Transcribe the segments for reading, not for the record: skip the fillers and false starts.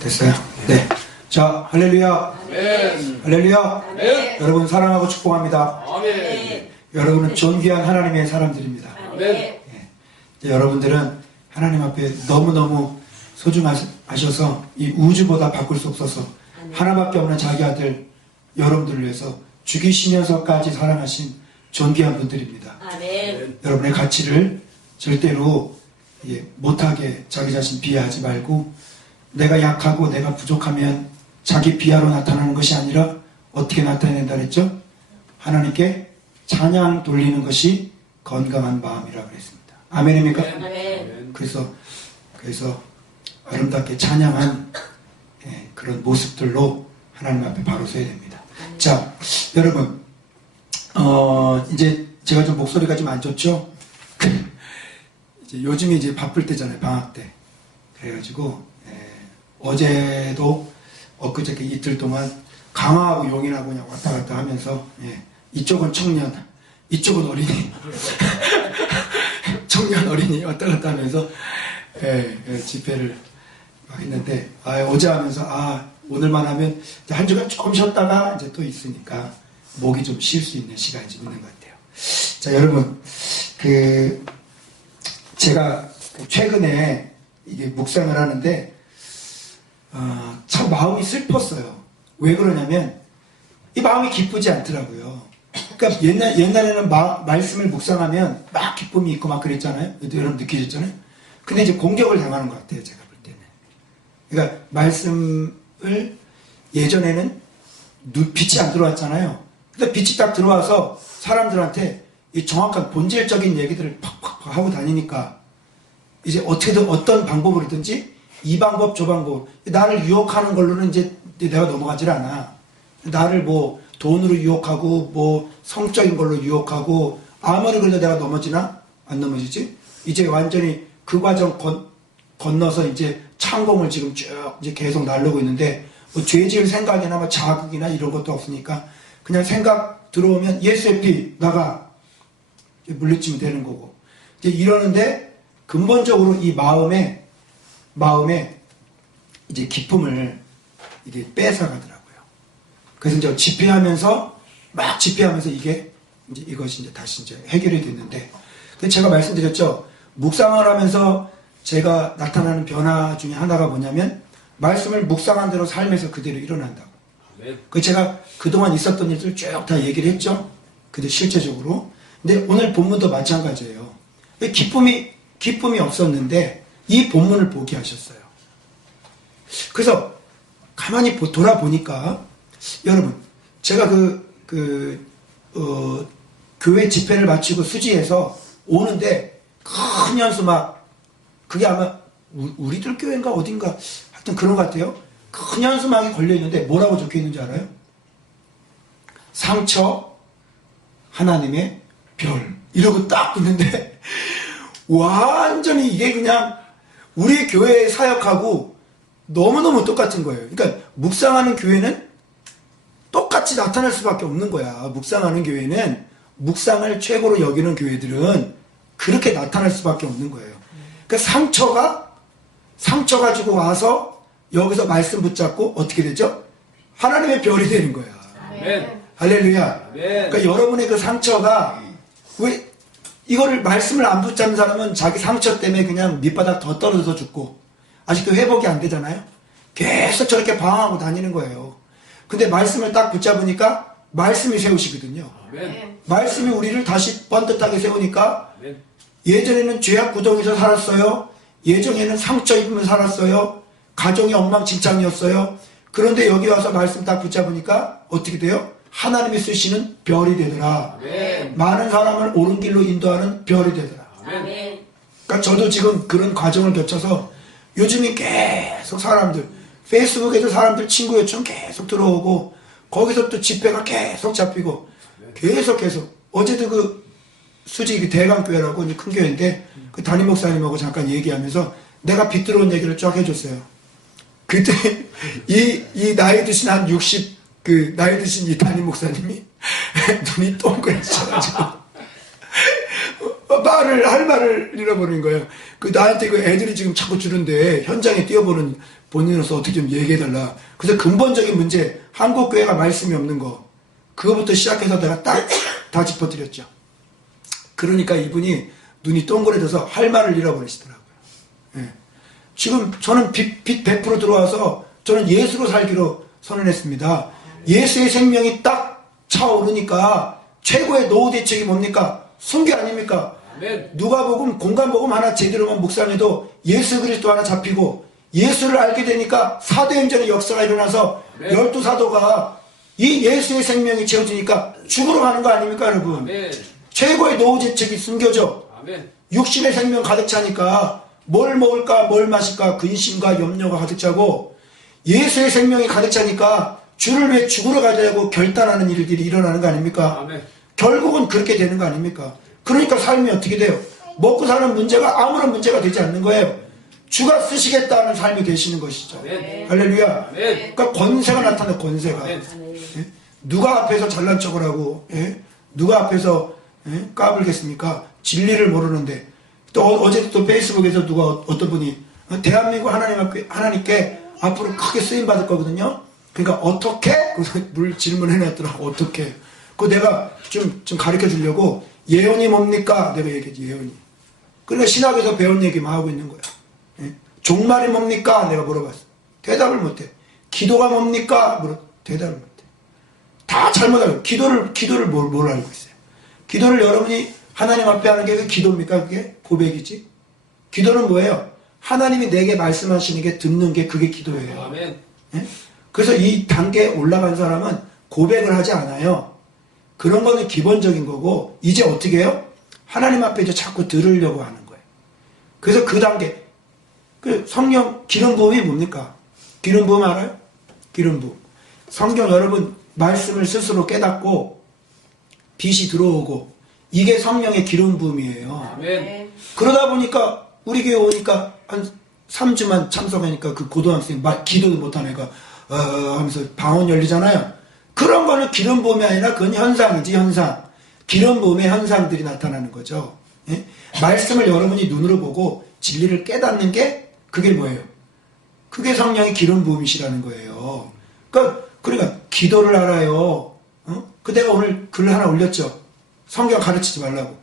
됐어요? 네. 자, 할렐루야. 아멘. 할렐루야. 아멘. 여러분 사랑하고 축복합니다. 아멘. 여러분은 존귀한 하나님의 사람들입니다. 아멘. 여러분들은 하나님 앞에 너무너무 소중하셔서 이 우주보다 바꿀 수 없어서 하나밖에 없는 자기 아들 여러분들을 위해서 죽이시면서까지 사랑하신 존귀한 분들입니다. 아멘. 여러분의 가치를 절대로 못하게 자기 자신 비하하지 말고, 내가 약하고 내가 부족하면 자기 비하로 나타나는 것이 아니라 어떻게 나타낸다 그랬죠? 하나님께 찬양 돌리는 것이 건강한 마음이라고 그랬습니다. 아멘입니까? 아멘. 그래서 아름답게 찬양한 그런 모습들로 하나님 앞에 바로 서야 됩니다. 자, 여러분, 이제 제가 좀 목소리가 좀 안 좋죠? 이제 요즘에 이제 바쁠 때잖아요, 방학 때. 그래가지고 어제도 엊그저께 이틀 동안 강화하고 용인하고 그냥 왔다 갔다 하면서, 이쪽은 청년, 이쪽은 어린이, 청년 어린이 왔다 갔다 하면서 집회를 했는데, 어제 하면서 오늘만 하면 이제 한 주간 조금 쉬었다가 이제 또 있으니까 목이 좀 쉴 수 있는 시간이 좀 있는 것 같아요. 자, 여러분, 제가 최근에 이게 묵상을 하는데 참 마음이 슬펐어요. 왜 그러냐면 이 마음이 기쁘지 않더라고요. 그러니까 옛날에는 말씀을 묵상하면 막 기쁨이 있고 막 그랬잖아요. 여러분 느끼셨잖아요. 근데 이제 공격을 당하는 것 같아요, 제가 볼 때는. 그러니까 말씀을 예전에는 빛이 안 들어왔잖아요. 근데 빛이 딱 들어와서 사람들한테 이 정확한 본질적인 얘기들을 팍팍팍 하고 다니니까 이제 어떻게든 어떤 방법으로든지 이 방법 저 방법, 나를 유혹하는 걸로는 이제 내가 넘어가질 않아. 나를 뭐 돈으로 유혹하고 뭐 성적인 걸로 유혹하고 아무리 그래도 내가 넘어지나? 안 넘어지지? 이제 완전히 그 과정 건너서 이제 창공을 지금 쭉 이제 계속 날르고 있는데, 뭐 죄 지을 생각이나 뭐 자극이나 이런 것도 없으니까 그냥 생각 들어오면 예수의 피 나가 물리치면 되는 거고, 이제 이러는데 근본적으로 이 마음에 이제 기쁨을 이게 뺏어가더라고요. 그래서 이제 집회하면서 이것이 이제 다시 이제 해결이 됐는데, 제가 말씀드렸죠. 묵상을 하면서 제가 나타나는 변화 중에 하나가 뭐냐면 말씀을 묵상한 대로 삶에서 그대로 일어난다고. 그 제가 그동안 있었던 일들 쭉 다 얘기를 했죠. 근데 실제적으로. 근데 오늘 본문도 마찬가지예요. 기쁨이 없었는데 이 본문을 보게 하셨어요. 그래서 가만히 돌아보니까 여러분, 제가 교회 집회를 마치고 수지에서 오는데 큰 현수 그게 아마 우리들 교회인가 어딘가 하여튼 그런 것 같아요. 큰 현수막이 걸려있는데 뭐라고 적혀있는지 알아요? 상처, 하나님의 별, 이러고 딱 있는데 완전히 이게 그냥 우리 교회의 사역하고 너무너무 똑같은 거예요. 그러니까 묵상하는 교회는 똑같이 나타날 수밖에 없는 거야. 묵상하는 교회는, 묵상을 최고로 여기는 교회들은 그렇게 나타날 수밖에 없는 거예요. 그러니까 상처 가지고 와서 여기서 말씀 붙잡고 어떻게 되죠? 하나님의 별이 되는 거야. 아멘. 할렐루야. 아멘. 그러니까 여러분의 그 상처가, 왜 이거를 말씀을 안 붙잡는 사람은 자기 상처 때문에 그냥 밑바닥 더 떨어져 죽고 아직도 회복이 안 되잖아요. 계속 저렇게 방황하고 다니는 거예요. 근데 말씀을 딱 붙잡으니까 말씀이 세우시거든요. 아멘. 말씀이 우리를 다시 번듯하게 세우니까, 아멘. 예전에는 죄악 구덩이에서 살았어요. 예전에는 상처 입으면 살았어요. 가정이 엉망진창이었어요. 그런데 여기 와서 말씀 딱 붙잡으니까 어떻게 돼요? 하나님이 쓰시는 별이 되더라. 아멘. 많은 사람을 옳은 길로 인도하는 별이 되더라. 아멘. 그러니까 저도 지금 그런 과정을 겪어서 요즘에 계속 사람들, 페이스북에도 사람들 친구 요청 계속 들어오고, 거기서 또 집회가 계속 잡히고, 계속 어제도 수지 대강교회라고 큰 교회인데 그 담임 목사님하고 잠깐 얘기하면서 내가 빗들어온 얘기를 쫙 해줬어요. 그때 이 나이 드신 한 60 나이 드신 이 담임 목사님이 눈이 동그래져가지고 할 말을 잃어버린 거예요. 나한테 애들이 지금 자꾸 주는데 현장에 뛰어보는 본인으로서 어떻게 좀 얘기해달라. 그래서 근본적인 문제, 한국교회가 말씀이 없는 거, 그거부터 시작해서 내가 딱 다 짚어드렸죠. 그러니까 이분이 눈이 동그래져서 할 말을 잃어버리시더라고요. 예. 지금 저는 빛 100% 들어와서 저는 예수로 살기로 선언했습니다. 예수의 생명이 딱 차오르니까 최고의 노후 대책이 뭡니까? 순교 아닙니까? 아멘. 누가복음 공간복음 하나 제대로만 묵상해도 예수 그리스도 하나 잡히고 예수를 알게 되니까 사도행전의 역사가 일어나서 아멘. 12사도가 이 예수의 생명이 채워지니까 죽으러 가는 거 아닙니까 여러분? 아멘. 최고의 노후 대책이 순교죠. 아멘. 육신의 생명 가득 차니까 뭘 먹을까 뭘 마실까 근심과 염려가 가득 차고 예수의 생명이 가득 차니까 주를 위해 죽으러 가자고 결단하는 일들이 일어나는 거 아닙니까? 아멘. 결국은 그렇게 되는 거 아닙니까? 그러니까 삶이 어떻게 돼요? 먹고 사는 문제가 아무런 문제가 되지 않는 거예요. 주가 쓰시겠다는 삶이 되시는 것이죠. 아멘. 할렐루야. 아멘. 그러니까 권세가 나타나 권세가. 아멘. 예? 누가 앞에서 잘난 척을 하고 누가 앞에서 까불겠습니까? 진리를 모르는데 또 어제 또 페이스북에서 누가 어떤 분이 대한민국 하나님께 앞으로 크게 쓰임 받을 거거든요. 그러니까 어떻게? 그래서 물 질문해놨더라고. 어떻게? 그거 내가 좀 가르쳐 주려고 예언이 뭡니까? 내가 얘기했지 예언이. 그러니까 신학에서 배운 얘기만 하고 있는 거야. 종말이 뭡니까? 내가 물어봤어. 대답을 못해. 기도가 뭡니까? 대답을 못해. 다 잘못하고 기도를 뭘 알고 있어요? 기도를 여러분이 하나님 앞에 하는 게 기도입니까? 그게 고백이지. 기도는 뭐예요? 하나님이 내게 말씀하시는 게 듣는 게 그게 기도예요. 아멘. 예? 그래서 이 단계에 올라간 사람은 고백을 하지 않아요. 그런 거는 기본적인 거고 이제 어떻게 해요? 하나님 앞에 이제 자꾸 들으려고 하는 거예요. 그래서 그 단계 성령 기름 부음이 뭡니까? 기름 부음 알아요? 기름 부음. 성경 여러분 말씀을 스스로 깨닫고 빛이 들어오고 이게 성령의 기름 부음이에요. 아멘. 그러다 보니까 우리 교회 오니까 한 3주만 참석하니까 그 고등학생 기도도 못한 애가 하면서 방언 열리잖아요. 그런 거는 기름 부음이 아니라 그건 현상이지 현상. 기름 부음의 현상들이 나타나는 거죠. 예? 말씀을 여러분이 눈으로 보고 진리를 깨닫는 게 그게 뭐예요? 그게 성령의 기름 부음이시라는 거예요. 그러니까 기도를 알아요. 내가 오늘 글 하나 올렸죠. 성경 가르치지 말라고.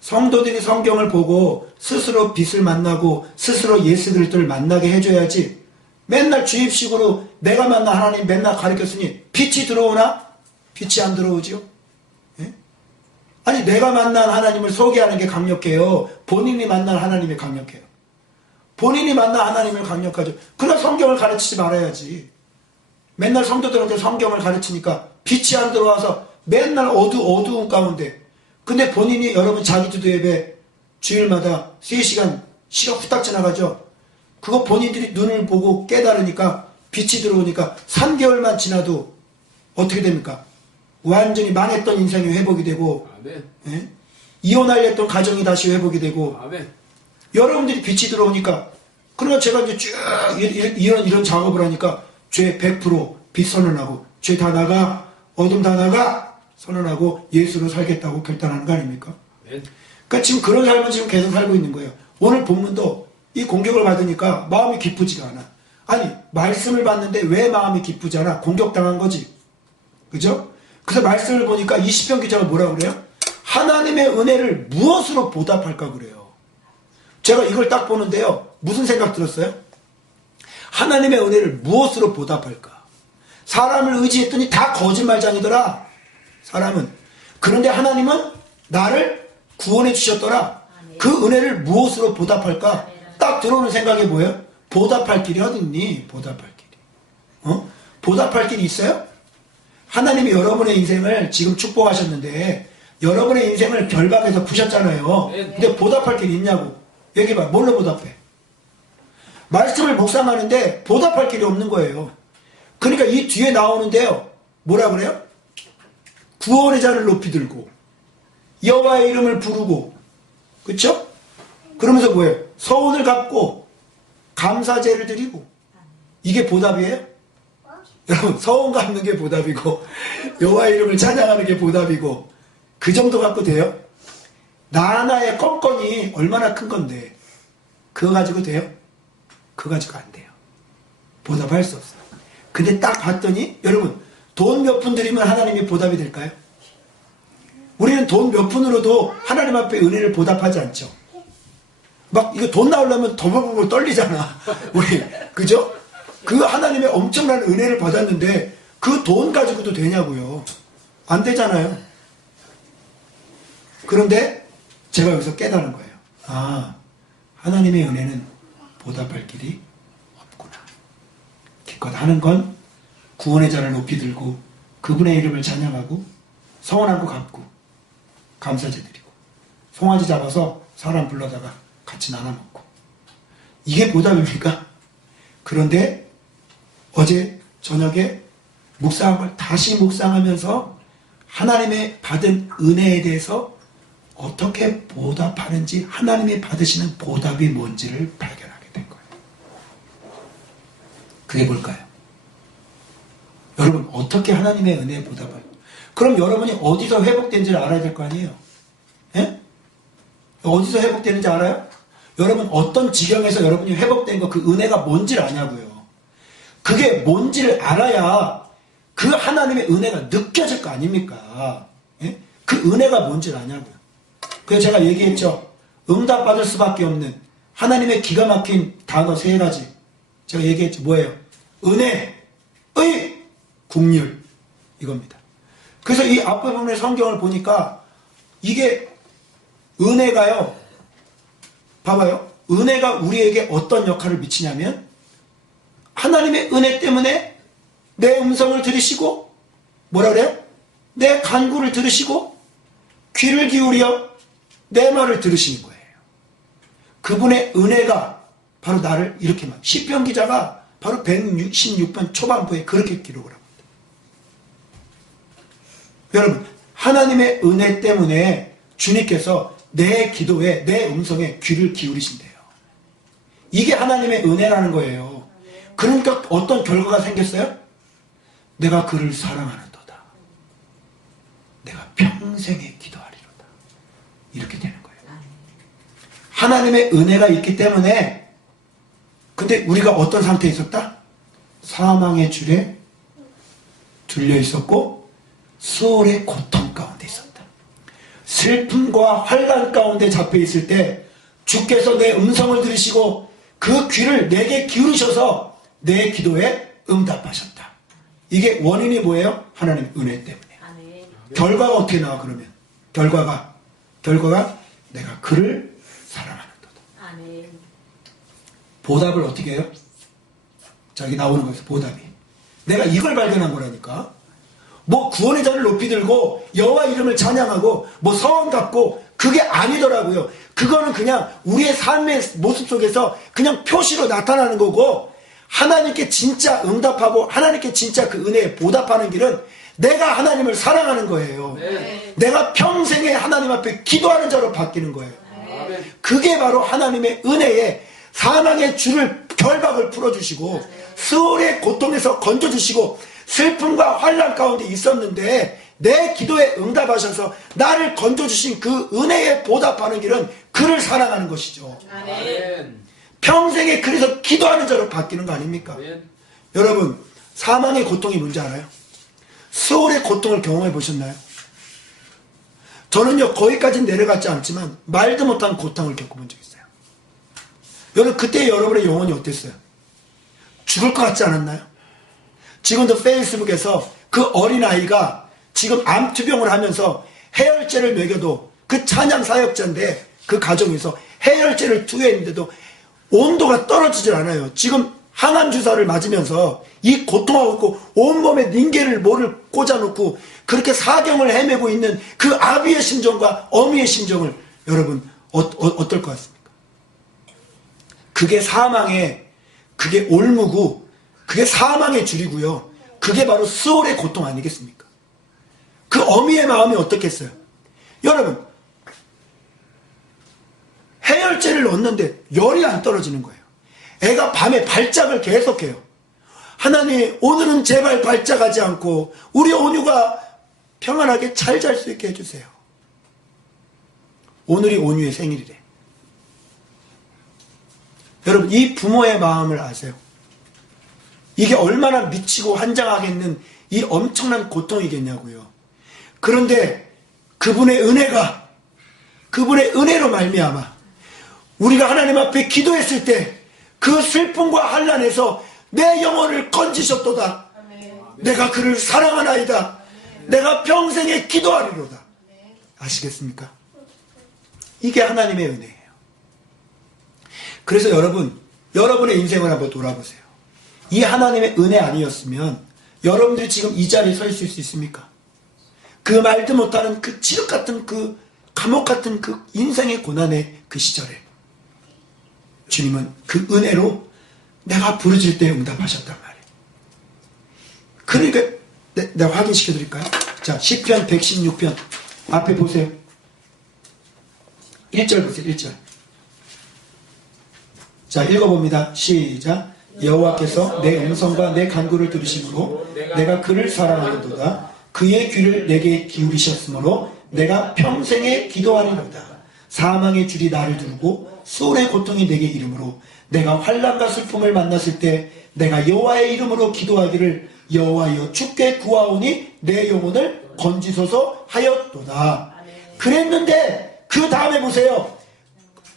성도들이 성경을 보고 스스로 빛을 만나고 스스로 예수 그리스도를 만나게 해줘야지. 맨날 주입식으로 내가 만난 하나님 맨날 가르쳤으니 빛이 들어오나? 빛이 안 들어오죠. 예? 아니 내가 만난 하나님을 소개하는 게 강력해요. 본인이 만난 하나님이 강력해요. 본인이 만난 하나님을 강력하죠. 그러나 성경을 가르치지 말아야지. 맨날 성도들한테 성경을 가르치니까 빛이 안 들어와서 맨날 어두운 가운데. 근데 본인이 여러분 자기 기도 예배 주일마다 3시간 시간 후딱 지나가죠. 그거 본인들이 눈을 보고 깨달으니까 빛이 들어오니까 3개월만 지나도 어떻게 됩니까? 완전히 망했던 인생이 회복이 되고 아멘. 예? 이혼하려 했던 가정이 다시 회복이 되고 아멘. 여러분들이 빛이 들어오니까 그러나 제가 이제 쭉 이런 작업을 하니까 죄 100% 빛 선언하고 죄 다 나가 어둠 다 나가 선언하고 예수로 살겠다고 결단하는 거 아닙니까? 아멘. 그러니까 지금 그런 삶을 지금 계속 살고 있는 거예요. 오늘 본문도 이 공격을 받으니까 마음이 기쁘지가 않아. 아니 말씀을 받는데 왜 마음이 기쁘지 않아? 공격당한 거지. 그죠? 그래서 말씀을 보니까 이 시편 기자가 뭐라 그래요? 하나님의 은혜를 무엇으로 보답할까 그래요. 제가 이걸 딱 보는데요. 무슨 생각 들었어요? 하나님의 은혜를 무엇으로 보답할까? 사람을 의지했더니 다 거짓말장이더라. 사람은. 그런데 하나님은 나를 구원해 주셨더라. 그 은혜를 무엇으로 보답할까? 딱 들어오는 생각이 뭐예요? 보답할 길이 어딨니? 보답할 길이. 보답할 길이 있어요? 하나님이 여러분의 인생을 지금 축복하셨는데 여러분의 인생을 결박해서 부셨잖아요. 근데 보답할 길이 있냐고. 얘기해봐. 뭘로 보답해? 말씀을 묵상하는데 보답할 길이 없는 거예요. 그러니까 이 뒤에 나오는데요. 뭐라 그래요? 구원의 자를 높이 들고 여호와의 이름을 부르고 그렇죠? 그러면서 뭐예요? 서원을 갚고 감사제를 드리고 이게 보답이에요? 여러분 서원 갚는 게 보답이고 여호와의 이름을 찬양하는 게 보답이고 그 정도 갖고 돼요? 나 하나의 껌껌이 얼마나 큰 건데 그거 가지고 돼요? 그거 가지고 안 돼요. 보답할 수 없어요. 근데 딱 봤더니 여러분 돈 몇 푼 드리면 하나님이 보답이 될까요? 우리는 돈 몇 푼으로도 하나님 앞에 은혜를 보답하지 않죠. 막 이거 돈 나오려면 더벅벅 떨리잖아. 우리 그죠? 그 하나님의 엄청난 은혜를 받았는데 그 돈 가지고도 되냐고요. 안 되잖아요. 그런데 제가 여기서 깨달은 거예요. 아, 하나님의 은혜는 보답할 길이 없구나. 기껏 하는 건 구원의 자를 높이 들고 그분의 이름을 찬양하고 성원하고 갚고 감사제 드리고 송아지 잡아서 사람 불러다가 같이 나눠 먹고 이게 보답입니까? 그런데 어제 저녁에 묵상한 걸 다시 묵상하면서 하나님의 받은 은혜에 대해서 어떻게 보답하는지 하나님이 받으시는 보답이 뭔지를 발견하게 된 거예요. 그게 뭘까요? 여러분 어떻게 하나님의 은혜에 보답을 그럼 여러분이 어디서 회복된지를 알아야 될 거 아니에요? 예? 어디서 회복되는지 알아요? 여러분 어떤 지경에서 여러분이 회복된 거 그 은혜가 뭔지를 아냐고요. 그게 뭔지를 알아야 그 하나님의 은혜가 느껴질 거 아닙니까? 예? 그 은혜가 뭔지를 아냐고요. 그래서 제가 얘기했죠. 응답받을 수밖에 없는 하나님의 기가 막힌 단어 3가지. 제가 얘기했죠. 뭐예요? 은혜, 의, 긍휼. 이겁니다. 그래서 이 앞부분의 성경을 보니까 이게 은혜가요. 봐봐요. 은혜가 우리에게 어떤 역할을 미치냐면 하나님의 은혜 때문에 내 음성을 들으시고 뭐라 그래요? 내 간구를 들으시고 귀를 기울여 내 말을 들으시는 거예요. 그분의 은혜가 바로 나를 이렇게 막 시편 기자가 바로 116편 초반부에 그렇게 기록을 합니다. 여러분 하나님의 은혜 때문에 주님께서 내 기도에 내 음성에 귀를 기울이신대요. 이게 하나님의 은혜라는 거예요. 그러니까 어떤 결과가 생겼어요? 내가 그를 사랑하는도다. 내가 평생에 기도하리로다. 이렇게 되는 거예요. 하나님의 은혜가 있기 때문에 근데 우리가 어떤 상태에 있었다? 사망의 줄에 둘려 있었고 수월의 고통 가운데 있었다. 슬픔과 환난 가운데 잡혀 있을 때 주께서 내 음성을 들으시고 그 귀를 내게 기울이셔서 내 기도에 응답하셨다. 이게 원인이 뭐예요? 하나님 은혜 때문에. 아멘. 결과가 어떻게 나와 그러면? 결과가 내가 그를 사랑하는도다. 아멘. 보답을 어떻게 해요? 자, 여기 나오는 거에서 보답이. 내가 이걸 발견한 거라니까. 뭐 구원의 자를 높이 들고 여호와 이름을 찬양하고 뭐 서원 갚고 그게 아니더라고요. 그거는 그냥 우리의 삶의 모습 속에서 그냥 표시로 나타나는 거고 하나님께 진짜 응답하고 하나님께 진짜 그 은혜에 보답하는 길은 내가 하나님을 사랑하는 거예요. 네. 내가 평생에 하나님 앞에 기도하는 자로 바뀌는 거예요. 네. 그게 바로 하나님의 은혜에 사망의 줄을 결박을 풀어주시고 수월의 고통에서 건져주시고 슬픔과 환난 가운데 있었는데 내 기도에 응답하셔서 나를 건져주신 그 은혜에 보답하는 길은 그를 사랑하는 것이죠. 아멘. 평생에 그래서 기도하는 자로 바뀌는 거 아닙니까? 아멘. 여러분 사망의 고통이 뭔지 알아요? 수월의 고통을 경험해 보셨나요? 저는요 거기까지는 내려가지 않지만 말도 못한 고통을 겪어본 적이 있어요. 여러분 그때 여러분의 영혼이 어땠어요? 죽을 것 같지 않았나요? 지금도 페이스북에서 그 어린아이가 지금 암투병을 하면서 해열제를 먹여도 그 찬양 사역자인데 그 가정에서 해열제를 투여했는데도 온도가 떨어지질 않아요. 지금 항암 주사를 맞으면서 이 고통하고 있고 온몸에 닌겔을 뭐를 꽂아놓고 그렇게 사경을 헤매고 있는 그 아비의 심정과 어미의 심정을 여러분 어떨 것 같습니까? 그게 사망의 그게 올무고 그게 사망의 줄이고요. 그게 바로 수월의 고통 아니겠습니까? 그 어미의 마음이 어떻겠어요? 여러분 해열제를 넣었는데 열이 안 떨어지는 거예요. 애가 밤에 발작을 계속해요. 하나님 오늘은 제발 발작하지 않고 우리 온유가 평안하게 잘 잘 수 있게 해주세요. 오늘이 온유의 생일이래. 여러분, 이 부모의 마음을 아세요? 이게 얼마나 미치고 환장하겠는 이 엄청난 고통이겠냐고요. 그런데 그분의 은혜로 말미암아 우리가 하나님 앞에 기도했을 때 그 슬픔과 환난에서 내 영혼을 건지셨도다. 내가 그를 사랑하나이다. 내가 평생에 기도하리로다. 아시겠습니까? 이게 하나님의 은혜예요. 그래서 여러분의 인생을 한번 돌아보세요. 이 하나님의 은혜 아니었으면 여러분들이 지금 이 자리에 서 있을 수 있습니까? 그 말도 못하는 그 지옥 같은 그 감옥 같은 그 인생의 고난의 그 시절에 주님은 그 은혜로 내가 부르질 때 응답하셨단 말이에요. 그러니까 내가 확인시켜 드릴까요? 자, 시편 116편 앞에 보세요. 1절 보세요. 1절. 자, 읽어봅니다. 시작. 여호와께서 내 음성과 내 간구를 들으심으로 내가 그를 사랑하는도다. 그의 귀를 내게 기울이셨으므로 내가 평생에 기도하리로다. 사망의 줄이 나를 두르고 수월의 고통이 내게 이르므로 내가 환난과 슬픔을 만났을 때 내가 여호와의 이름으로 기도하기를 여호와여 주께 구하오니 내 영혼을 건지소서 하였도다. 그랬는데 그 다음에 보세요.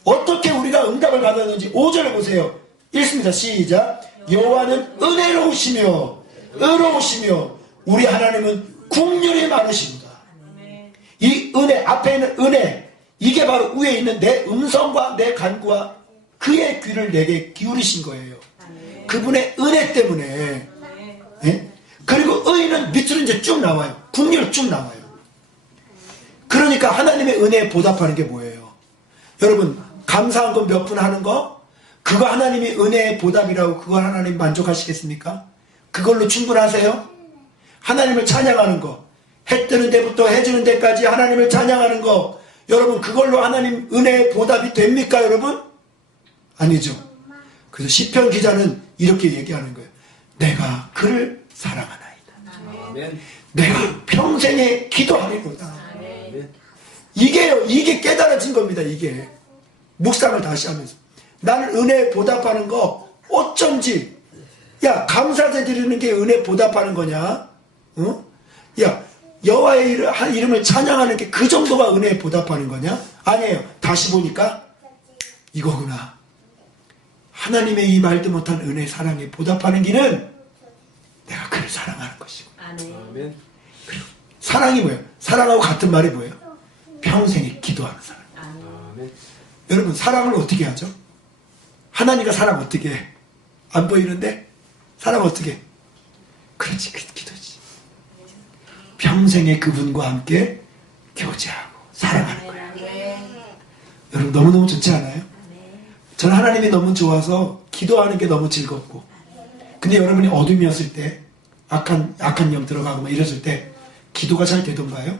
어떻게 우리가 응답을 받았는지 5절을 보세요. 읽습니다. 시작. 여호와는 은혜로우시며 의로우시며 우리 하나님은 국률이 많으십니다. 이 은혜, 앞에 있는 은혜, 이게 바로 위에 있는 내 음성과 내 간구와 그의 귀를 내게 기울이신 거예요. 그분의 은혜 때문에. 예? 그리고 의는 밑으로 이제 쭉 나와요. 국률 쭉 나와요. 그러니까 하나님의 은혜에 보답하는 게 뭐예요? 여러분, 감사한 거 몇 분 하는 거? 그거 하나님의 은혜의 보답이라고 그걸 하나님 만족하시겠습니까? 그걸로 충분하세요? 하나님을 찬양하는 거, 해 뜨는 데부터 해 지는 데까지 하나님을 찬양하는 거, 여러분 그걸로 하나님 은혜의 보답이 됩니까 여러분? 아니죠. 그래서 시편 기자는 이렇게 얘기하는 거예요. 내가 그를 사랑하나이다. 아멘. 내가 평생에 기도하리로다. 아멘. 이게 깨달아진 겁니다. 이게 묵상을 다시 하면서 나는 은혜에 보답하는 거 어쩐지, 야 감사제 드리는 게 은혜 보답하는 거냐? 어? 야 여호와의 이름을 찬양하는 게 그 정도가 은혜에 보답하는 거냐? 아니에요. 다시 보니까 이거구나. 하나님의 이 말도 못한 은혜 사랑에 보답하는 길은 내가 그를 사랑하는 것이고. 아멘. 사랑이 뭐예요? 사랑하고 같은 말이 뭐예요? 평생에 기도하는 사랑. 아멘. 여러분 사랑을 어떻게 하죠? 하나님과 사랑 어떻게 해? 안 보이는데? 사랑 어떻게 해? 그렇지, 기도지. 평생에 그분과 함께 교제하고 사랑하는 거예요. 여러분 너무너무 좋지 않아요? 저는 하나님이 너무 좋아서 기도하는 게 너무 즐겁고, 근데 여러분이 어둠이었을 때 악한 영 들어가고 막 이랬을 때 기도가 잘 되던가요?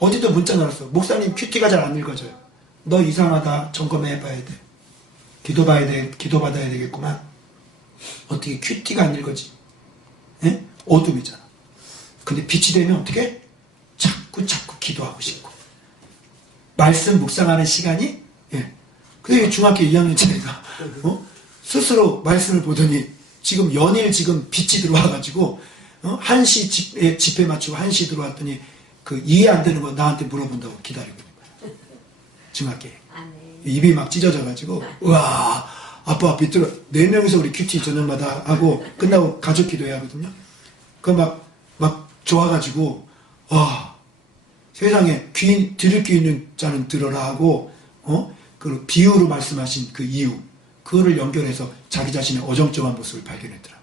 어디도 문자 나왔어. 목사님 큐티가 잘 안 읽어져요. 너 이상하다. 점검해봐야 돼. 기도 받아야 되겠구만. 어떻게 큐티가 안 읽어지? 예? 어둠이잖아. 근데 빛이 되면 어떻게? 자꾸 기도하고 싶고. 말씀 묵상하는 시간이, 예. 근데 중학교 2학년짜리가, 스스로 말씀을 보더니 지금 연일 지금 빛이 들어와가지고, 1시 집회 맞추고 1시 들어왔더니 그 이해 안 되는 거 나한테 물어본다고 기다리고 있는 거야. 중학교. 입이 막 찢어져가지고, 우와, 아빠 빛 들어. 4명이서 우리 큐티 저녁마다 하고 끝나고 가족 기도회 하거든요. 막 좋아가지고, 와, 세상에 들을 귀 있는 자는 들어라 하고, 그 비유로 말씀하신 그 이유, 그거를 연결해서 자기 자신의 어정쩡한 모습을 발견했더라.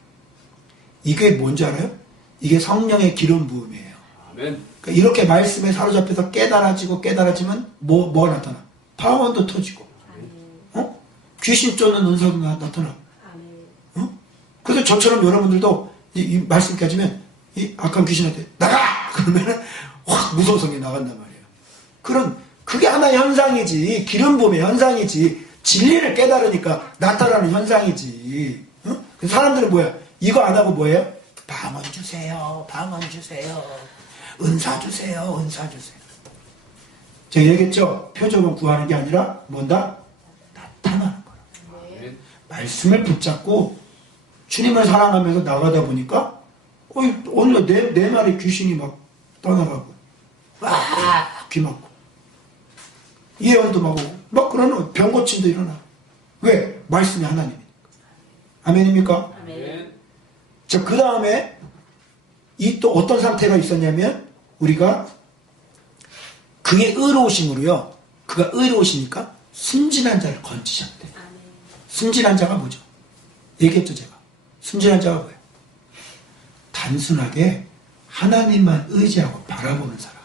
이게 뭔지 알아요? 이게 성령의 기름 부음이에요. 아멘. 그러니까 이렇게 말씀에 사로잡혀서 깨달아지면 뭐가 나타나? 방언도 터지고, 귀신 쫓는 은사도 나타나. 그래서 저처럼 여러분들도 이 말씀 깨지면 이 악한 귀신한테 나가! 그러면은 확 무서워성이 나간단 말이에요. 그게 하나의 현상이지. 기름 부음의 현상이지. 진리를 깨달으니까 나타나는 현상이지. 사람들은 뭐야? 이거 안 하고 뭐예요? 방언 주세요. 은사 주세요. 제가 얘기했죠. 표적은 구하는 게 아니라 뭔다? 나타나는 거라. 아멘. 말씀을 붙잡고 주님을 사랑하면서 나가다 보니까 오늘 내 말에 귀신이 막 떠나가고 귀 막고 예언도 막 오고 막 그러는 병 고침도 일어나. 왜? 말씀이 하나님이니까. 아멘입니까? 아멘. 자, 그 다음에 이 또 어떤 상태가 있었냐면 우리가 그의 의로우심으로요. 그가 의로우시니까 순진한 자를 건지셨대. 아멘. 순진한 자가 뭐죠? 얘기했죠 제가. 순진한 자가 뭐예요? 단순하게 하나님만 의지하고 바라보는 사람.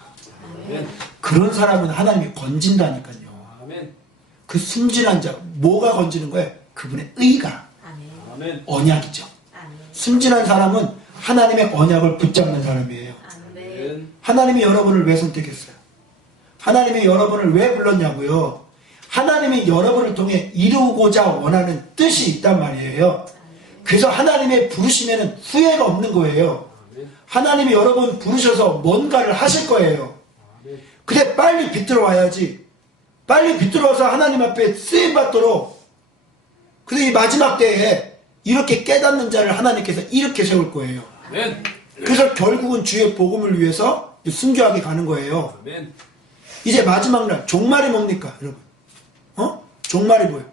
아멘. 그런 사람은 하나님이 건진다니까요. 아멘. 그 순진한 자, 뭐가 건지는 거예요? 그분의 의가 아멘. 아멘. 언약이죠. 아멘. 순진한 사람은 하나님의 언약을 붙잡는 사람이에요. 아멘. 하나님이 여러분을 왜 선택했어요? 하나님이 여러분을 왜 불렀냐고요? 하나님이 여러분을 통해 이루고자 원하는 뜻이 있단 말이에요. 그래서 하나님의 부르심에는 후회가 없는 거예요. 아멘. 하나님이 여러분 부르셔서 뭔가를 하실 거예요. 아멘. 근데 빨리 비틀어 와야지. 빨리 비틀어서 하나님 앞에 쓰임 받도록. 근데 이 마지막 때에 이렇게 깨닫는 자를 하나님께서 이렇게 세울 거예요. 아멘. 그래서 결국은 주의 복음을 위해서 순교하게 가는 거예요. 아멘. 이제 마지막 날 종말이 뭡니까 여러분? 종말이 뭐예요?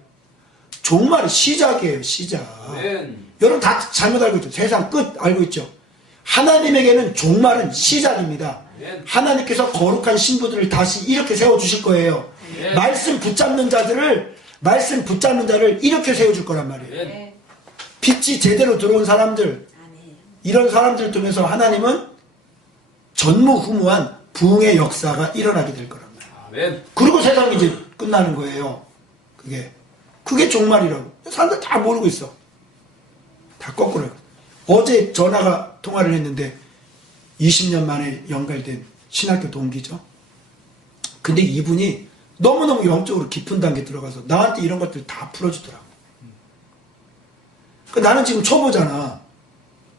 종말이 시작이에요. 시작. 아멘. 여러분 다 잘못 알고 있죠. 세상 끝 알고 있죠. 하나님에게는 종말은 시작입니다. 아멘. 하나님께서 거룩한 신부들을 다시 이렇게 세워주실 거예요. 아멘. 말씀 붙잡는 자를 이렇게 세워줄 거란 말이에요. 아멘. 빛이 제대로 들어온 사람들, 아멘. 이런 사람들을 통해서 하나님은 전무후무한 부흥의 역사가 일어나게 될 거란 말이에요. 아멘. 그리고 세상이 이제 끝나는 거예요. 그게 종말이라고. 사람들 다 모르고 있어. 다 거꾸로 해요. 어제 통화를 했는데 20년 만에 연결된 신학교 동기죠. 근데 이분이 너무너무 영적으로 깊은 단계에 들어가서 나한테 이런 것들 다 풀어주더라고. 나는 지금 초보잖아.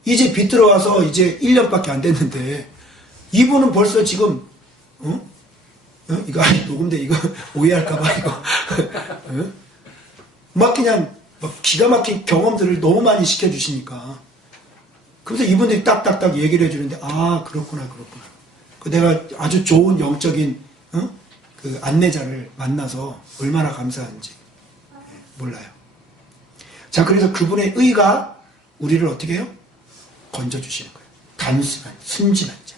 이제 비틀어와서 이제 1년밖에 안 됐는데 이분은 벌써 지금 이거 녹음돼 이거 오해할까봐 이거 막 그냥 막 기가 막힌 경험들을 너무 많이 시켜주시니까 그래서 이분들이 딱딱딱 얘기를 해주는데 아 그렇구나. 그 내가 아주 좋은 영적인 그 안내자를 만나서 얼마나 감사한지 몰라요. 자 그래서 그분의 의가 우리를 어떻게 해요? 건져주시는 거예요. 단순한 순진한 자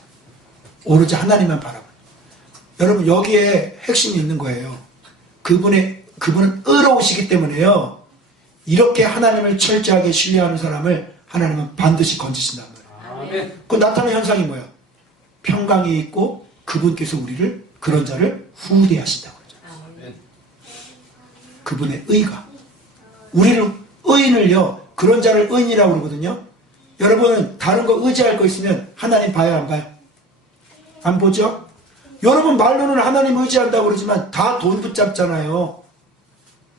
오로지 하나님만 바라보는. 여러분 여기에 핵심이 있는 거예요. 그분은 의로우시기 때문에요. 이렇게 하나님을 철저하게 신뢰하는 사람을 하나님은 반드시 건지신단 말이에요. 아멘. 그 나타나는 현상이 뭐야? 평강이 있고 그분께서 우리를 그런 자를 후대하신다고 그러죠. 아멘. 그분의 의가 우리를 의인을요 그런 자를 의인이라고 그러거든요. 여러분 다른 거 의지할 거 있으면 하나님 봐요 안 봐요? 안 보죠? 여러분 말로는 하나님 의지한다고 그러지만 다 돈 붙잡잖아요.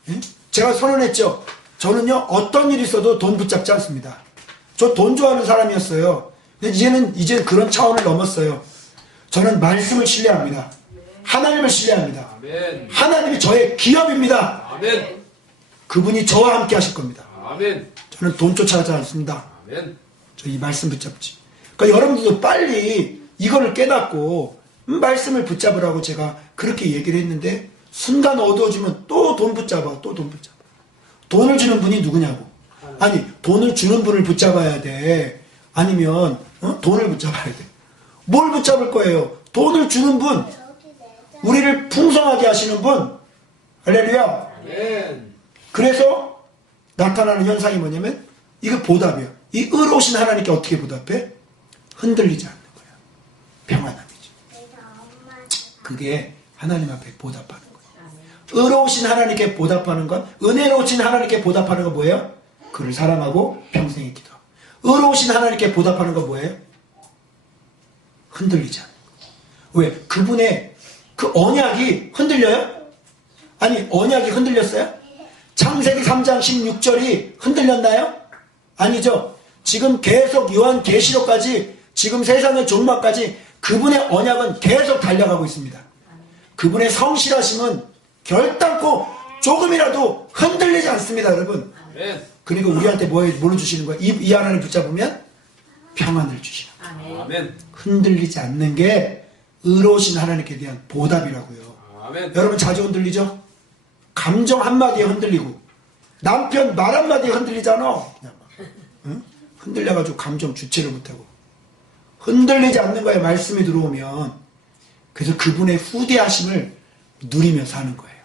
예? 제가 선언했죠. 저는요 어떤 일이 있어도 돈 붙잡지 않습니다. 저 돈 좋아하는 사람이었어요. 근데 이제는 그런 차원을 넘었어요. 저는 말씀을 신뢰합니다. 하나님을 신뢰합니다. 아멘. 하나님이 저의 기업입니다. 아멘. 그분이 저와 함께 하실 겁니다. 아멘. 저는 돈 쫓아가지 않습니다. 아멘. 저 이 말씀 붙잡지. 그러니까 여러분들도 빨리 이거를 깨닫고 말씀을 붙잡으라고 제가 그렇게 얘기를 했는데 순간 어두워지면 또 돈 붙잡아. 또 돈 붙잡아. 돈을 주는 분이 누구냐고. 아니 돈을 주는 분을 붙잡아야 돼. 아니면 돈을 붙잡아야 돼. 뭘 붙잡을 거예요? 돈을 주는 분. 우리를 풍성하게 하시는 분. 할렐루야. 아멘. 그래서 나타나는 현상이 뭐냐면 이거 보답이에요. 이 의로우신 하나님께 어떻게 보답해? 흔들리지 않는 거예요. 평안함이죠. 그게 하나님 앞에 보답하는 거예요. 의로우신 하나님께 보답하는 건 은혜로우신 하나님께 보답하는 건 뭐예요? 그를 사랑하고 평생의 기도. 의로우신 하나님께 보답하는 건 뭐예요? 흔들리지 않는 거예요. 왜? 그분의 그 언약이 흔들려요? 아니 언약이 흔들렸어요? 창세기 3장 16절이 흔들렸나요? 아니죠. 지금 계속 요한계시록까지 지금 세상의 종말까지 그분의 언약은 계속 달려가고 있습니다. 그분의 성실하심은 결단코 조금이라도 흔들리지 않습니다, 여러분. 아멘. 그리고 우리한테 뭘로 주시는 거예요? 이 하나님 붙잡으면 평안을 주시는 거예요. 아멘. 아멘. 흔들리지 않는 게 의로우신 하나님께 대한 보답이라고요. 아멘. 여러분 자주 흔들리죠? 감정 한마디에 흔들리고 남편 말 한마디에 흔들리잖아. 그냥 막, 응? 흔들려가지고 감정 주체를 못하고 흔들리지 않는 거예요. 말씀이 들어오면. 그래서 그분의 후대하심을 누리며 사는 거예요.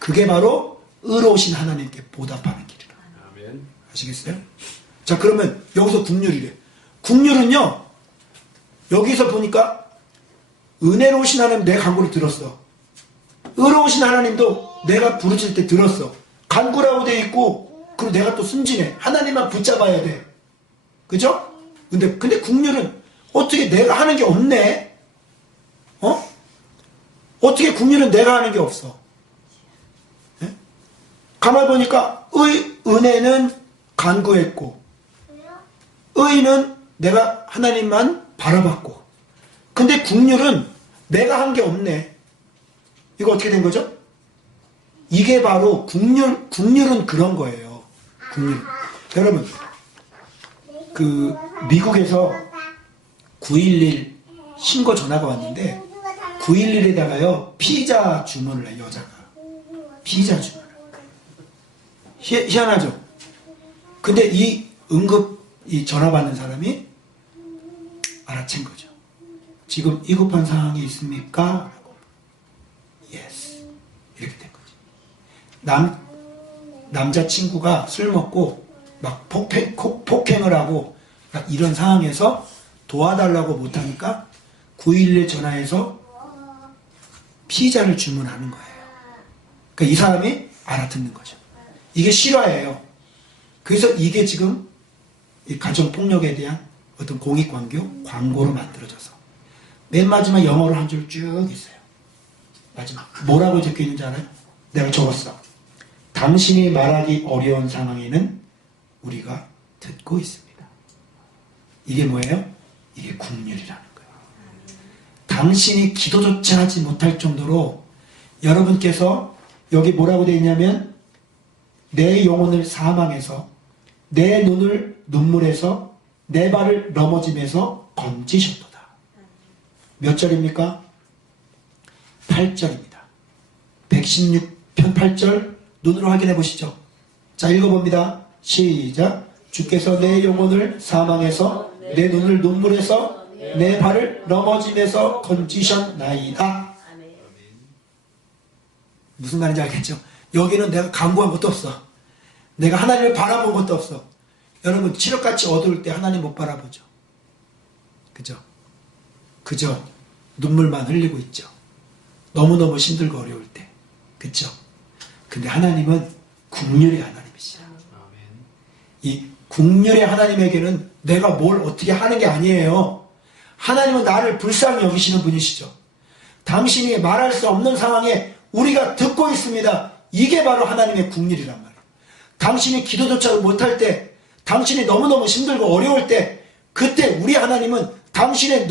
그게 바로 의로우신 하나님께 보답하는 길이라. 아멘. 아시겠어요? 자, 그러면 여기서 국률이래. 국률은요, 여기서 보니까 은혜로우신 하나님 내 간구를 들었어. 의로우신 하나님도 내가 부르칠 때 들었어. 간구라고 돼 있고, 그리고 내가 또 순진해. 하나님만 붙잡아야 돼. 그죠? 근데 국률은 어떻게 내가 하는 게 없네? 어떻게 국률은 내가 하는 게 없어? 예? 가만히 보니까 은혜는 간구했고, 의는 내가 하나님만 바라봤고, 근데 국률은 내가 한 게 없네. 이거 어떻게 된 거죠? 이게 바로 국률은 그런 거예요. 국률. 여러분, 그 미국에서 911 신고 전화가 왔는데 911에다가요 피자 주문을 해. 여자가 피자 주문을. 희한하죠? 근데 이 전화 받는 사람이 알아챈 거죠. 지금 위급한 상황이 있습니까? 라고. Yes. 이렇게 된 거죠. 남자친구가 술 먹고 막 폭행을 하고 막 이런 상황에서 도와달라고 못하니까 911 전화해서 피자를 주문하는 거예요. 그러니까 이 사람이 알아듣는 거죠. 이게 실화예요. 그래서 이게 지금 이 가정폭력에 대한 어떤 공익광고 광고로 만들어져서 맨 마지막 영어로 한 줄 쭉 있어요. 마지막 뭐라고 적혀 있는지 알아요? 내가 적었어. 당신이 말하기 어려운 상황에는 우리가 듣고 있습니다. 이게 뭐예요? 이게 국률이라는 거예요. 당신이 기도조차 하지 못할 정도로 여러분께서 여기 뭐라고 되어 있냐면 내 영혼을 사망해서 내 눈을 눈물에서 내 발을 넘어짐에서 건지셨도다. 몇 절입니까? 8절입니다. 116편 8절 눈으로 확인해 보시죠. 자, 읽어봅니다. 시작. 주께서 내 영혼을 사망해서 내 눈을 눈물에서 내 발을 넘어짐에서 건지셨나이다. 무슨 말인지 알겠죠? 여기는 내가 간구한 것도 없어. 내가 하나님을 바라본 것도 없어. 여러분 칠흑같이 어두울 때 하나님 못 바라보죠. 그죠? 눈물만 흘리고 있죠. 너무너무 힘들고 어려울 때. 그죠? 근데 하나님은 국률의 하나님이시죠. 이 국률의 하나님에게는 내가 뭘 어떻게 하는 게 아니에요. 하나님은 나를 불쌍히 여기시는 분이시죠. 당신이 말할 수 없는 상황에 우리가 듣고 있습니다. 이게 바로 하나님의 국률이란 말이에요. 당신이 기도조차 못할 때, 당신이 너무너무 힘들고 어려울 때, 그때 우리 하나님은 당신의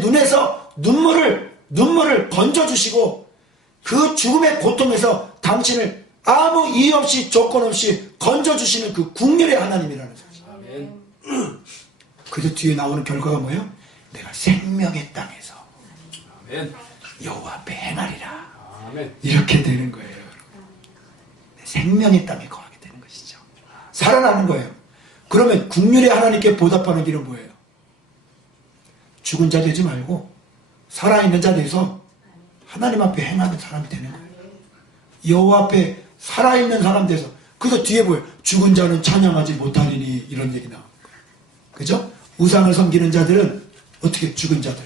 눈에서 눈물을 건져주시고 그 죽음의 고통에서 당신을 아무 이유 없이 조건 없이 건져주시는 그 국률의 하나님이라는 사실. 아멘. 그래서 뒤에 나오는 결과가 뭐예요? 내가 생명의 땅에서 아멘. 여호와 앞에 행하리라. 아멘. 이렇게 되는 거예요. 생명의 땅에 거하게 되는 것이죠. 살아나는 거예요. 그러면 국률의 하나님께 보답하는 길은 뭐예요? 죽은 자 되지 말고 살아있는 자 돼서 하나님 앞에 행하는 사람이 되는 거예요. 여호와 앞에 살아있는 사람 돼서. 그래서 뒤에 뭐예요? 죽은 자는 찬양하지 못하리니 이런 얘기 나옵니다. 그죠? 우상을 섬기는 자들은 어떻게 죽은 자들.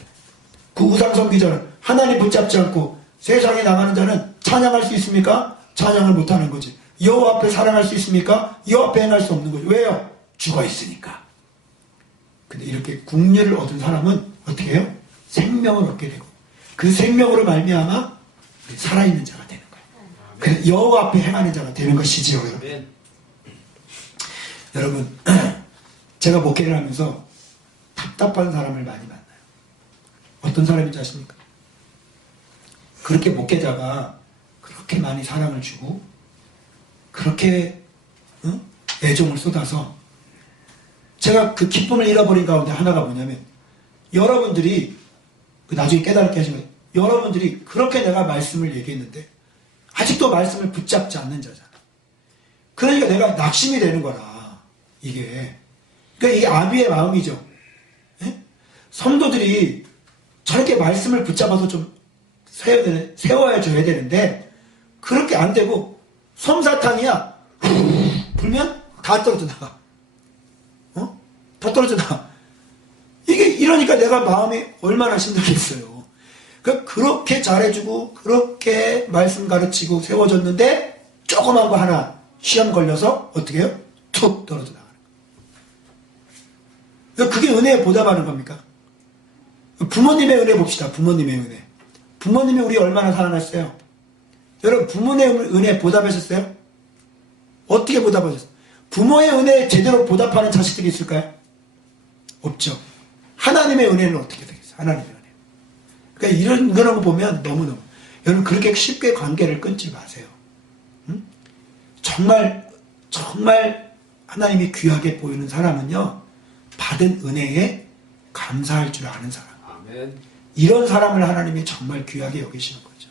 그 우상 섬기자는 하나님 붙잡지 않고 세상에 나가는 자는 찬양할 수 있습니까? 찬양을 못하는 거지. 여호와 앞에 살아갈 수 있습니까? 여호와 앞에 행할 수 없는 거죠. 왜요? 죽어 있으니까. 근데 이렇게 국률을 얻은 사람은 어떻게 해요? 생명을 얻게 되고 그 생명으로 말미암아 살아있는 자가 되는 거예요. 그래서 여호와 앞에 행하는 자가 되는 것이지요. 아멘. 여러분 제가 목회를 하면서 답답한 사람을 많이 만나요. 어떤 사람인지 아십니까? 그렇게 목회자가 그렇게 많이 사랑을 주고 그렇게 애정을 쏟아서 제가 그 기쁨을 잃어버린 가운데 하나가 뭐냐면 여러분들이 나중에 깨달게 하시면 여러분들이 그렇게 내가 말씀을 얘기했는데 아직도 말씀을 붙잡지 않는 자잖아. 그러니까 내가 낙심이 되는 거라 이게. 그러니까 이게 아비의 마음이죠. 예? 성도들이 저렇게 말씀을 붙잡아서 좀 세워야 줘야 되는데 그렇게 안 되고 솜사탕이야. 불면 다 떨어져 나가. 다 떨어져 나가. 이게 이러니까 내가 마음이 얼마나 힘들겠어요. 그렇게 잘해주고 그렇게 말씀 가르치고 세워줬는데 조그만 거 하나 시험 걸려서 어떻게 해요? 툭 떨어져 나가는 거예요. 그게 은혜에 보답하는 겁니까? 부모님의 은혜 봅시다. 부모님의 은혜. 부모님이 우리 얼마나 사랑했어요? 여러분 부모의 은혜 보답하셨어요? 어떻게 보답하셨어요? 부모의 은혜에 제대로 보답하는 자식들이 있을까요? 없죠. 하나님의 은혜는 어떻게 되겠어요? 하나님의 은혜. 그러니까 이런 거 보면 너무너무 여러분 그렇게 쉽게 관계를 끊지 마세요. 정말 하나님이 귀하게 보이는 사람은요 받은 은혜에 감사할 줄 아는 사람. 아멘. 이런 사람을 하나님이 정말 귀하게 여기시는 거죠.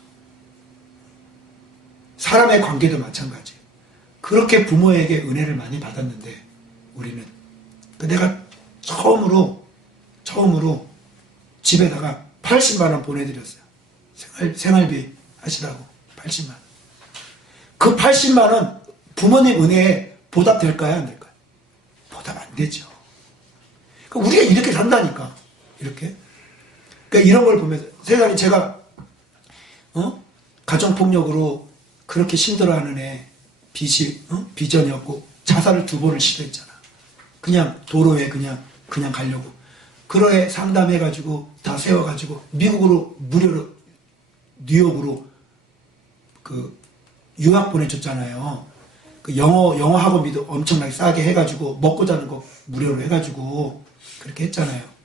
사람의 관계도 마찬가지예요. 그렇게 부모에게 은혜를 많이 받았는데 우리는 내가 처음으로 집에다가 80만 원 보내드렸어요. 생활비 하시라고 80만 원. 그 80만 원 부모님 은혜에 보답될까요? 안 될까요? 보답 안 되죠. 그러니까 우리가 이렇게 산다니까. 이렇게. 그러니까 이런 걸 보면서 세상에 제가 가정폭력으로 그렇게 힘들어하는 애 비전이었고 자살을 2번을 시도했잖아. 그냥 도로에 그냥 가려고. 그러 애 상담해가지고 다 세워가지고 미국으로 무료로 뉴욕으로 그 유학 보내줬잖아요. 그 영어 학원비도 엄청나게 싸게 해가지고 먹고 자는 거 무료로 해가지고 그렇게 했잖아요.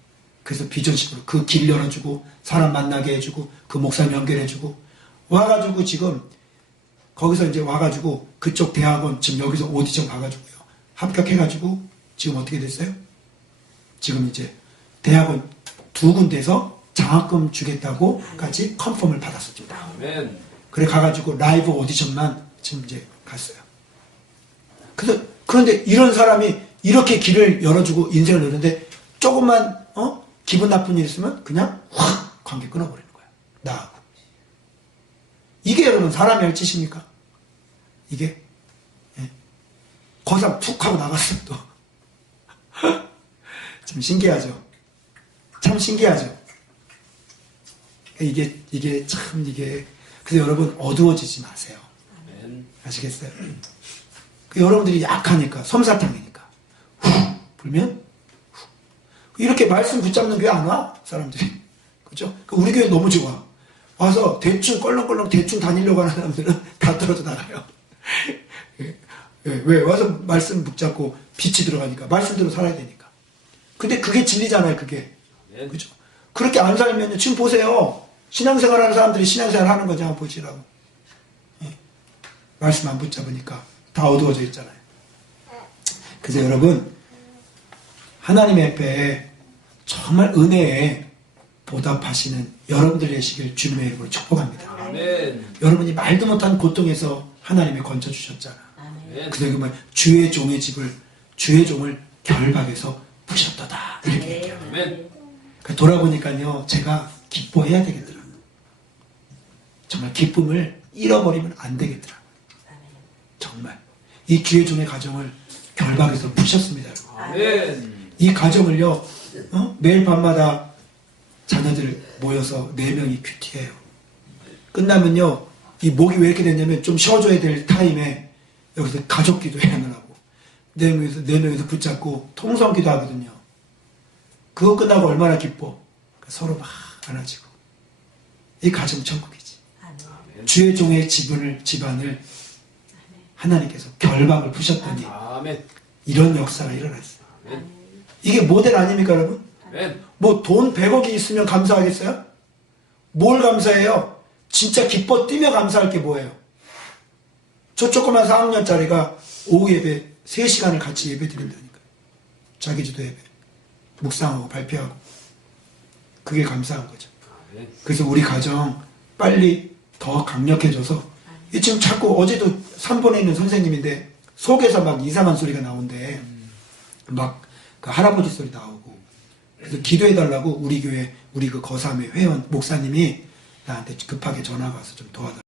그래서 비전식으로 그 길 열어주고 사람 만나게 해주고 그 목사님 연결해주고 와가지고 지금 거기서 이제 와가지고 그쪽 대학원 지금 여기서 오디션 가가지고요 합격해가지고 지금 어떻게 됐어요? 지금 이제 대학원 2군데서 장학금 주겠다고 같이 컨펌을 받았습니다. 아멘. 그래 가가지고 라이브 오디션만 지금 이제 갔어요. 그런데 이런 사람이 이렇게 길을 열어주고 인생을 여는데 조금만 기분 나쁜 일 있으면 그냥 확 관계 끊어버리는 거야. 나하고. 이게 여러분 사람의 짓입니까? 이게 예. 거기서 툭 하고 나갔어요 또. 참 신기하죠. 참 신기하죠. 이게 참 이게 그래서 여러분 어두워지지 마세요. 아멘. 아시겠어요? 여러분들이 약하니까 솜사탕이니까 후 불면 후. 이렇게 말씀 붙잡는 교회 안 와? 사람들이 그죠? 우리 교회 너무 좋아. 와서 대충 껄렁껄렁 대충 다니려고 하는 사람들은 다 떨어져 나가요. 왜? 와서 말씀 붙잡고 빛이 들어가니까 말씀대로 살아야 되니까. 근데 그게 진리잖아요. 그게 그죠? 그렇게 안 살면 지금 보세요. 신앙생활하는 사람들이 신앙생활 하는 거지 한번 보시라고. 말씀 안 붙잡으니까 다 어두워져 있잖아요. 그래서 여러분 하나님의 앞에 정말 은혜에 보답하시는 여러분들 되시길 주님의 이름으로 축복합니다. 아멘. 여러분이 말도 못한 고통에서 하나님이 건져주셨잖아. 아멘. 그래서 그 주의 종을 결박에서 부셨도다 이렇게 얘기해요. 아멘. 그러니까 돌아보니까요 제가 기뻐해야 되겠더라고요. 정말 기쁨을 잃어버리면 안 되겠더라고요. 정말 이 주의 종의 가정을 결박에서 부셨습니다. 아멘. 이 가정을요 매일 밤마다 자녀들 모여서 4명이 큐티해요. 끝나면요 이 목이 왜 이렇게 됐냐면 좀 쉬어줘야 될 타임에 여기서 가족 기도하느라고 4명이서 붙잡고 통성기도 하거든요. 그거 끝나고 얼마나 기뻐. 서로 막 안아지고. 이 가정 천국이지. 주의 종의 집안을 하나님께서 결박을 푸셨더니 아멘. 이런 역사가 일어났어요. 아멘. 이게 모델 아닙니까 여러분? 아멘. 뭐 돈 100억이 있으면 감사하겠어요? 뭘 감사해요? 진짜 기뻐 뛰며 감사할 게 뭐예요? 저 조그만 4학년짜리가 오후 예배 3시간을 같이 예배 드린다니까. 자기주도 예배. 묵상하고 발표하고. 그게 감사한 거죠. 아멘. 그래서 우리 가정 빨리 더 강력해져서 지금 자꾸 어제도 3번에 있는 선생님인데 속에서 막 이상한 소리가 나온대. 막 그 할아버지 소리 나오고. 그래서 기도해달라고 우리 교회 우리 그 거삼회 회원 목사님이 나한테 급하게 전화가 와서 좀 도와달라고.